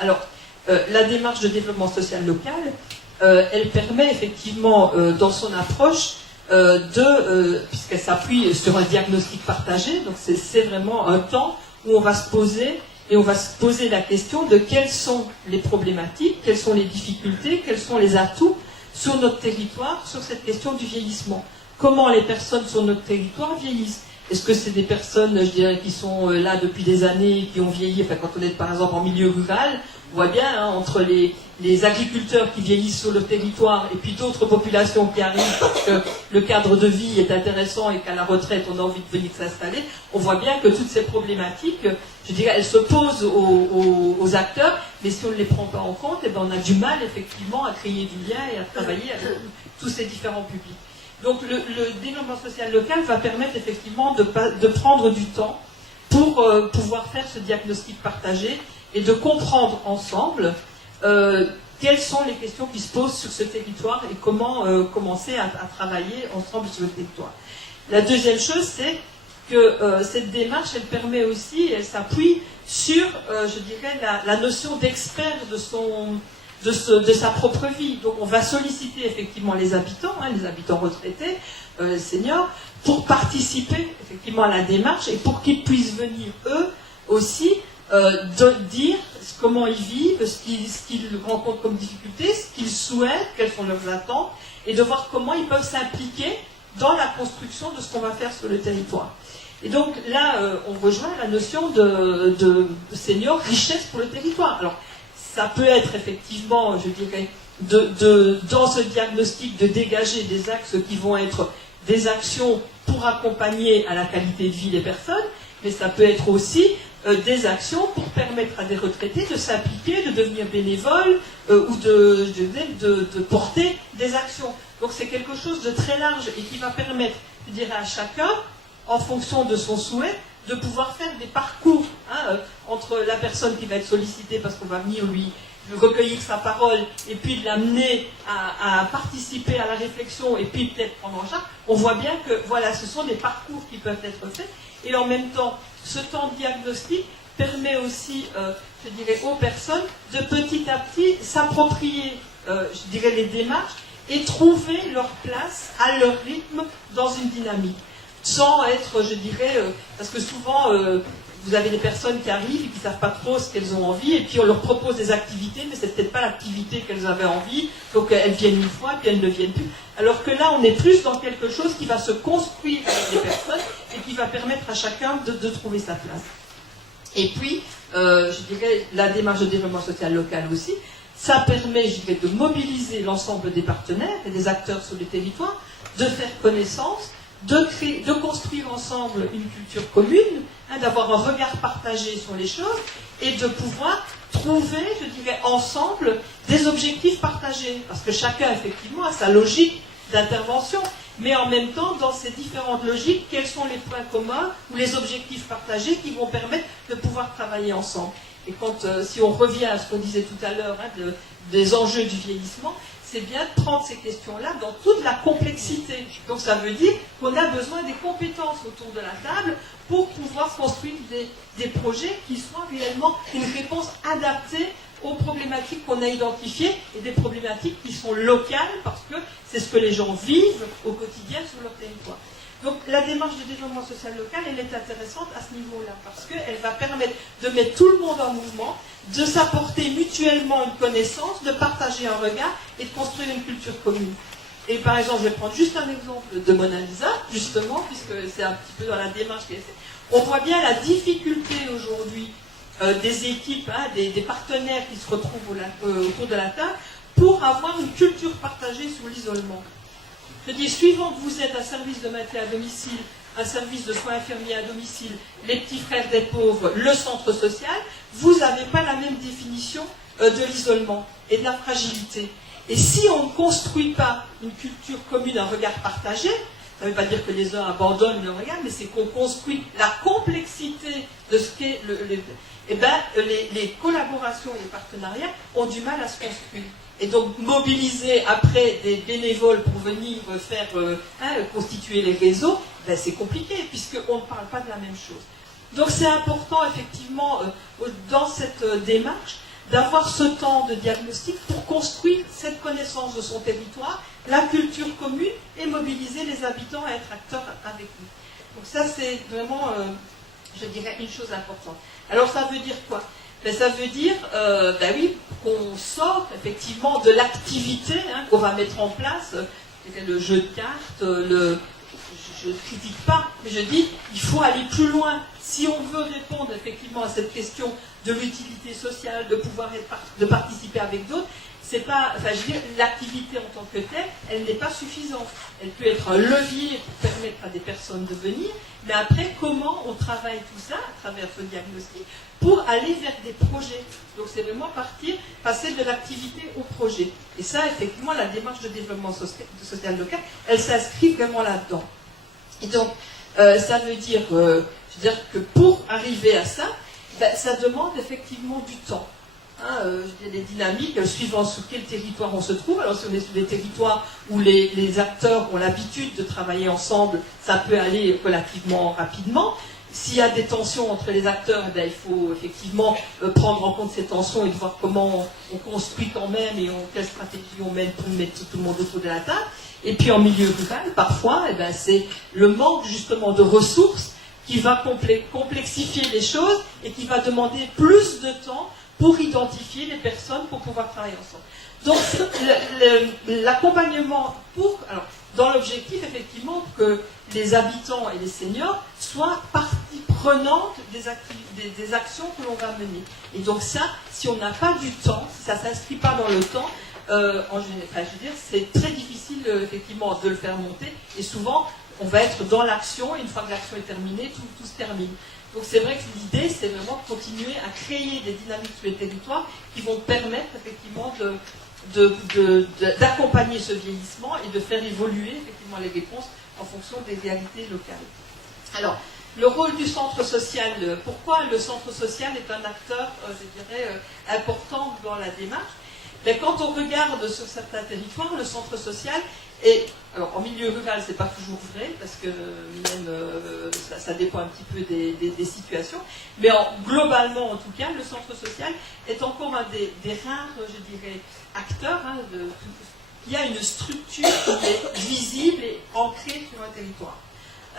Alors, la démarche de développement social local, elle permet effectivement, dans son approche, puisqu'elle s'appuie sur un diagnostic partagé, donc c'est vraiment un temps où on va se poser, et on va se poser la question de quelles sont les problématiques, quelles sont les difficultés, quels sont les atouts sur notre territoire, sur cette question du vieillissement. Comment les personnes sur notre territoire vieillissent? Est-ce que c'est des personnes, je dirais, qui sont là depuis des années, qui ont vieilli, enfin quand on est par exemple en milieu rural, on voit bien, hein, entre les agriculteurs qui vieillissent sur le territoire et puis d'autres populations qui arrivent parce que le cadre de vie est intéressant et qu'à la retraite on a envie de venir s'installer, on voit bien que toutes ces problématiques, je dirais, elles se posent aux acteurs, mais si on ne les prend pas en compte, eh ben on a du mal effectivement à créer du lien et à travailler avec tous ces différents publics. Donc le développement social local va permettre effectivement de prendre du temps pour pouvoir faire ce diagnostic partagé et de comprendre ensemble quelles sont les questions qui se posent sur ce territoire et comment commencer à travailler ensemble sur le territoire. La deuxième chose, c'est que cette démarche, elle permet aussi, elle s'appuie sur, je dirais, la notion d'expert de sa propre vie. Donc on va solliciter effectivement les habitants retraités, seniors, pour participer effectivement à la démarche et pour qu'ils puissent venir eux aussi dire comment ils vivent, ce qu'ils rencontrent comme difficultés, ce qu'ils souhaitent, quelles sont leurs attentes, et de voir comment ils peuvent s'impliquer dans la construction de ce qu'on va faire sur le territoire. Et donc là, on rejoint la notion de senior, richesse pour le territoire. Alors, ça peut être effectivement, je dirais, dans ce diagnostic, de dégager des axes qui vont être des actions pour accompagner à la qualité de vie des personnes, mais ça peut être aussi des actions pour permettre à des retraités de s'impliquer, de devenir bénévoles ou de porter des actions. Donc c'est quelque chose de très large et qui va permettre, je dirais, à chacun, en fonction de son souhait, de pouvoir faire des parcours entre la personne qui va être sollicitée parce qu'on va venir lui recueillir sa parole et puis l'amener à participer à la réflexion et puis peut-être prendre en charge. On voit bien que voilà, ce sont des parcours qui peuvent être faits et en même temps, ce temps de diagnostic permet aussi, je dirais, aux personnes de petit à petit s'approprier, je dirais, les démarches et trouver leur place à leur rythme dans une dynamique. Sans être, je dirais, parce que souvent, vous avez des personnes qui arrivent et qui ne savent pas trop ce qu'elles ont envie, et puis on leur propose des activités, mais c'est peut-être pas l'activité qu'elles avaient envie, donc elles viennent une fois, puis elles ne viennent plus. Alors que là, on est plus dans quelque chose qui va se construire avec les personnes, et qui va permettre à chacun de trouver sa place. Et puis, je dirais, la démarche de développement social local aussi, ça permet, je dirais, de mobiliser l'ensemble des partenaires et des acteurs sur le territoire, de faire connaissance, de construire ensemble une culture commune, d'avoir un regard partagé sur les choses et de pouvoir trouver, je dirais, ensemble des objectifs partagés. Parce que chacun, effectivement, a sa logique d'intervention, mais en même temps, dans ces différentes logiques, quels sont les points communs ou les objectifs partagés qui vont permettre de pouvoir travailler ensemble. Et quand, si on revient à ce qu'on disait tout à l'heure, des enjeux du vieillissement, c'est bien de prendre ces questions-là dans toute la complexité. Donc ça veut dire qu'on a besoin des compétences autour de la table pour pouvoir construire des projets qui soient réellement une réponse adaptée aux problématiques qu'on a identifiées et des problématiques qui sont locales parce que c'est ce que les gens vivent au quotidien sur leur territoire. Donc la démarche de développement social local, elle est intéressante à ce niveau-là, parce qu'elle va permettre de mettre tout le monde en mouvement, de s'apporter mutuellement une connaissance, de partager un regard et de construire une culture commune. Et par exemple, je vais prendre juste un exemple de Mona Lisa, justement, puisque c'est un petit peu dans la démarche qu'elle fait. On voit bien la difficulté aujourd'hui des équipes, des partenaires qui se retrouvent autour de la table, pour avoir une culture partagée sur l'isolement. Je dis, suivant que vous êtes un service de maintien à domicile, un service de soins infirmiers à domicile, les petits frères des pauvres, le centre social, vous n'avez pas la même définition de l'isolement et de la fragilité. Et si on ne construit pas une culture commune, un regard partagé, ça ne veut pas dire que les uns abandonnent le regard, mais c'est qu'on construit la complexité de ce qu'est les collaborations et les partenariats ont du mal à se construire. Et donc mobiliser après des bénévoles pour venir faire constituer les réseaux, c'est compliqué puisqu'on ne parle pas de la même chose. Donc c'est important effectivement dans cette démarche d'avoir ce temps de diagnostic pour construire cette connaissance de son territoire, la culture commune et mobiliser les habitants à être acteurs avec nous. Donc ça, c'est vraiment, je dirais, une chose importante. Alors ça veut dire quoi? Ben, ça veut dire, oui, qu'on sort effectivement de l'activité qu'on va mettre en place, le jeu de cartes, je ne critique pas, mais je dis il faut aller plus loin. Si on veut répondre effectivement à cette question de l'utilité sociale, de pouvoir de participer avec d'autres, c'est pas, enfin, je veux dire, l'activité en tant que telle, elle n'est pas suffisante. Elle peut être un levier pour permettre à des personnes de venir, mais après, comment on travaille tout ça à travers ce diagnostic pour aller vers des projets. Donc c'est vraiment passer de l'activité au projet. Et ça, effectivement, la démarche de développement social local, elle s'inscrit vraiment là-dedans. Et donc, ça veut dire, que pour arriver à ça, ça demande effectivement du temps. Les dynamiques, suivant sur quel territoire on se trouve. Alors si on est sur des territoires où les acteurs ont l'habitude de travailler ensemble, ça peut aller relativement rapidement. S'il y a des tensions entre les acteurs, il faut effectivement prendre en compte ces tensions et de voir comment on construit quand même et quelle stratégie on mène pour mettre tout le monde autour de la table. Et puis en milieu rural, parfois, c'est le manque justement de ressources qui va complexifier les choses et qui va demander plus de temps pour identifier les personnes pour pouvoir travailler ensemble. Donc l'accompagnement dans l'objectif effectivement que les habitants et les seniors soient partie prenante des actions que l'on va mener. Et donc ça, si on n'a pas du temps, si ça ne s'inscrit pas dans le temps, en général, je veux dire, c'est très difficile effectivement de le faire monter. Et souvent, on va être dans l'action, et une fois que l'action est terminée, tout se termine. Donc c'est vrai que l'idée, c'est vraiment de continuer à créer des dynamiques sur les territoires qui vont permettre effectivement d'accompagner ce vieillissement et de faire évoluer effectivement les réponses en fonction des réalités locales. Alors, le rôle du centre social, pourquoi le centre social est un acteur, je dirais, important dans la démarche? Mais quand on regarde sur certains territoires, le centre social est... Alors, en milieu rural, c'est pas toujours vrai, parce que même ça dépend un petit peu des situations. Mais globalement, en tout cas, le centre social est encore un des rares, je dirais, acteurs qui a une structure qui est visible et ancrée sur un territoire.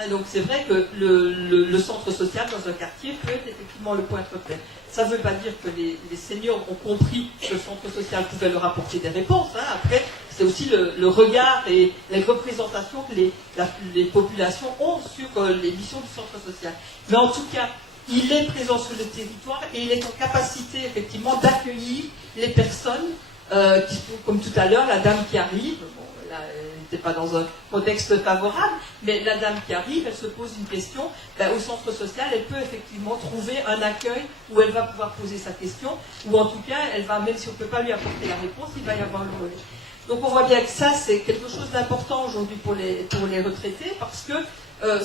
Donc c'est vrai que le centre social dans un quartier peut être effectivement le point de repère. Ça ne veut pas dire que les seniors ont compris que le centre social pouvait leur apporter des réponses. Après, c'est aussi le regard et les représentations que les populations ont sur les missions du centre social. Mais en tout cas, il est présent sur le territoire et il est en capacité effectivement d'accueillir les personnes qui sont, comme tout à l'heure, la dame qui arrive. Là, elle n'était pas dans un contexte favorable, mais la dame qui arrive, elle se pose une question, au centre social, elle peut effectivement trouver un accueil où elle va pouvoir poser sa question, ou en tout cas, elle va, même si on ne peut pas lui apporter la réponse, il va y avoir le relais. Donc on voit bien que ça, c'est quelque chose d'important aujourd'hui pour les retraités, parce que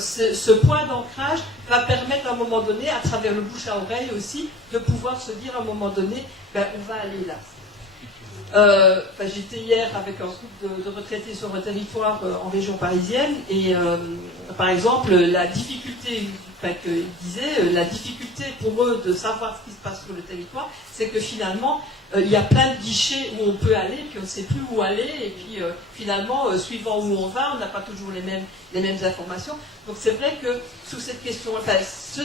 ce point d'ancrage va permettre à un moment donné, à travers le bouche à oreille aussi, de pouvoir se dire à un moment donné, on va aller là. J'étais hier avec un groupe de retraités sur un territoire en région parisienne et par exemple la difficulté qu'ils disaient, la difficulté pour eux de savoir ce qui se passe sur le territoire, c'est que finalement il y a plein de guichets où on peut aller puis on ne sait plus où aller et puis finalement suivant où on va, on n'a pas toujours les mêmes informations. Donc c'est vrai que sous cette question,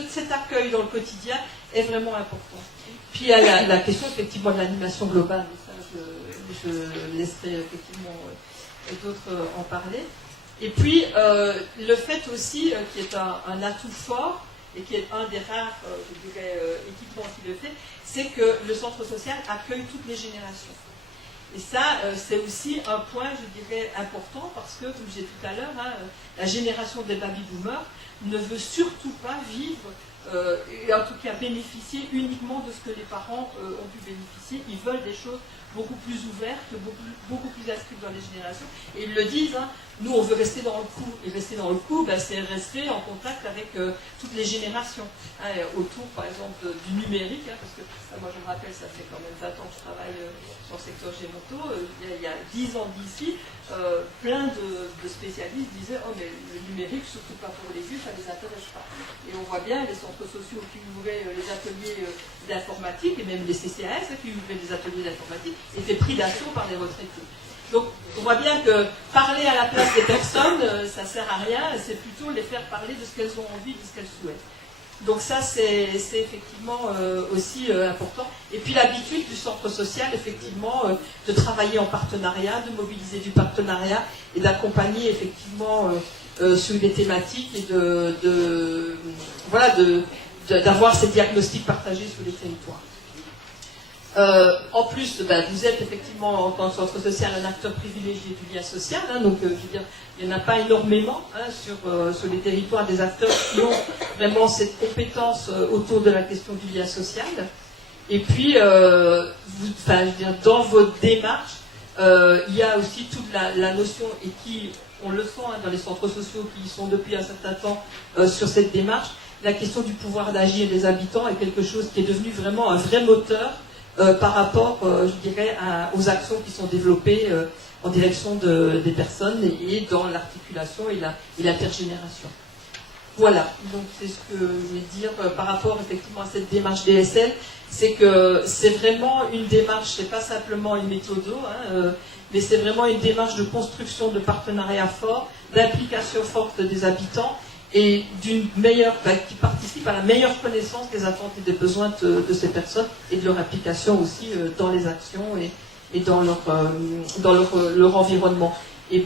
cet accueil dans le quotidien est vraiment important. Puis il y a la question effectivement de l'animation globale. Je laisserai effectivement d'autres en parler. Et puis, le fait aussi, qui est un atout fort, et qui est un des rares, je dirais, équipements qui le fait, c'est que le centre social accueille toutes les générations. Et ça, c'est aussi un point, je dirais, important, parce que, comme j'ai dit tout à l'heure, la génération des baby-boomers ne veut surtout pas vivre, et en tout cas bénéficier uniquement de ce que les parents ont pu bénéficier. Ils veulent des choses beaucoup plus ouvertes, beaucoup plus inscrites dans les générations. Et ils le disent, nous on veut rester dans le coup. Et rester dans le coup, c'est rester en contact avec toutes les générations. Autour, par exemple, du numérique, parce que moi je me rappelle, ça fait quand même 20 ans que je travaille sur le secteur Gémonto. Il y a 10 ans d'ici, plein de spécialistes disaient « Oh mais le numérique, surtout pas pour les vieux, ça ne les intéresse pas ». Et on voit bien, les centres centres sociaux qui ouvraient les ateliers d'informatique, et même les CCAS qui ouvraient des ateliers d'informatique, étaient pris d'assaut par les retraités. Donc on voit bien que parler à la place des personnes, ça ne sert à rien, c'est plutôt les faire parler de ce qu'elles ont envie, de ce qu'elles souhaitent. Donc ça, c'est effectivement aussi important. Et puis l'habitude du centre social, effectivement, de travailler en partenariat, de mobiliser du partenariat et d'accompagner effectivement sur des thématiques et d'avoir ces diagnostics partagés sur les territoires. En plus, vous êtes effectivement, en tant que centre social, un acteur privilégié du lien social. Donc, je veux dire, il n'y en a pas énormément sur les territoires des acteurs qui ont vraiment cette compétence autour de la question du lien social. Et puis, dans votre démarche, il y a aussi toute la notion, et qui, on le sent dans les centres sociaux qui sont depuis un certain temps sur cette démarche, la question du pouvoir d'agir des habitants est quelque chose qui est devenu vraiment un vrai moteur par rapport, je dirais, aux actions qui sont développées en direction des personnes et dans l'articulation et l'intergénération. Voilà, donc c'est ce que je voulais dire par rapport effectivement à cette démarche DSL, c'est que c'est vraiment une démarche, c'est pas simplement une méthode, mais c'est vraiment une démarche de construction de partenariats forts, d'implication forte des habitants, et d'une meilleure, qui participe à la meilleure connaissance des attentes et des besoins de ces personnes et de leur application aussi dans les actions et dans leur environnement. Et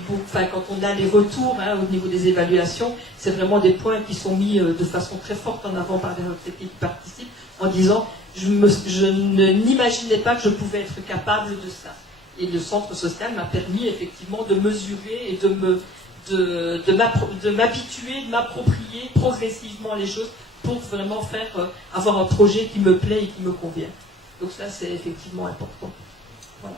quand on a les retours au niveau des évaluations, c'est vraiment des points qui sont mis de façon très forte en avant par les retraités qui participent en disant je n'imaginais pas que je pouvais être capable de ça. Et le centre social m'a permis effectivement de mesurer et de m'habituer, de m'approprier progressivement les choses pour vraiment avoir un projet qui me plaît et qui me convient. Donc ça, c'est effectivement important. Voilà.